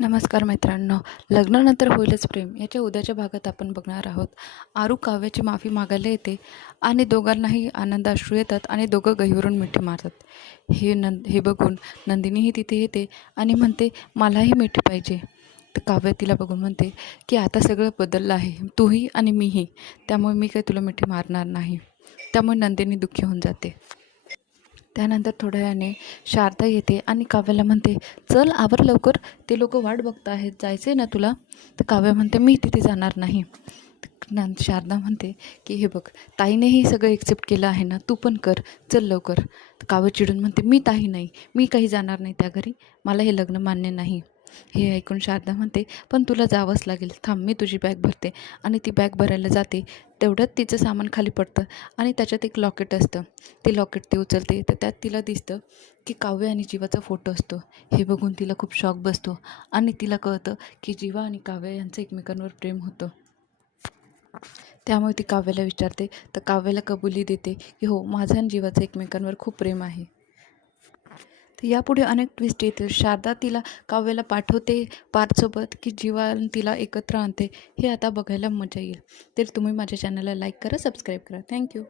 नमस्कार मित्रांनो, लग्नानंतर होईलच प्रेम याच्या उद्याच्या भागात आपण बघणार आहोत. आरू काव्याची माफी मागायला येते आणि दोघांनाही आनंदाश्रू येतात आणि दोघं गहिवरून मिठी मारतात. हे बघून नंदिनीही तिथे येते आणि म्हणते, मलाही मिठी पाहिजे. तर काव्य तिला बघून म्हणते की आता सगळं बदललं आहे, तूही आणि मीही, त्यामुळे मी काही तुला मिठी मारणार नाही. त्यामुळे नंदिनी दुःखी होऊन जाते. त्यानंतर थोड्या वेळाने शारदा येते आणि काव्याला म्हणते, चल आवर लवकर, ते लोक वाट बघत आहेत, जायचं आहे ना तुला? तर काव्य म्हणते, मी तिथे जाणार नाही. शारदा म्हणते की हे बघ, ताईनेही सगळं एक्सेप्ट केलं आहे ना, तू पण कर, चल लवकर. तर काव्य चिडून म्हणते, मी ताई नाही, मी काही जाणार नाही त्या घरी, मला हे लग्न मान्य नाही. हे ऐकून शारदा म्हणते, पण तुला जावंच लागेल, थांब मी तुझी बॅग भरते. आणि ती बॅग भरायला जाते, तेवढ्यात तिचं सामान खाली पडतं आणि त्याच्यात एक लॉकेट असतं. ते लॉकेट ती उचलते, तर त्यात तिला दिसतं की काव्य आणि जीवाचा फोटो असतो. हे बघून तिला खूप शॉक बसतो आणि तिला कळतं की जीवा आणि काव्य यांचं एकमेकांवर प्रेम होतं. त्यामुळे ती काव्याला विचारते, तर काव्याला कबुली देते की हो, माझं आणि जीवाचं एकमेकांवर खूप प्रेम आहे. तर यापुढे अनेक ट्विस्ट येतील. शारदा तिला काव्याला पाठवते पार्थसोबत की जीवा तिला एकत्र आणते. हे आता बघायला मजा येईल. तर तुम्ही माझ्या चॅनलला लाईक करा, सबस्क्राईब करा. थँक्यू.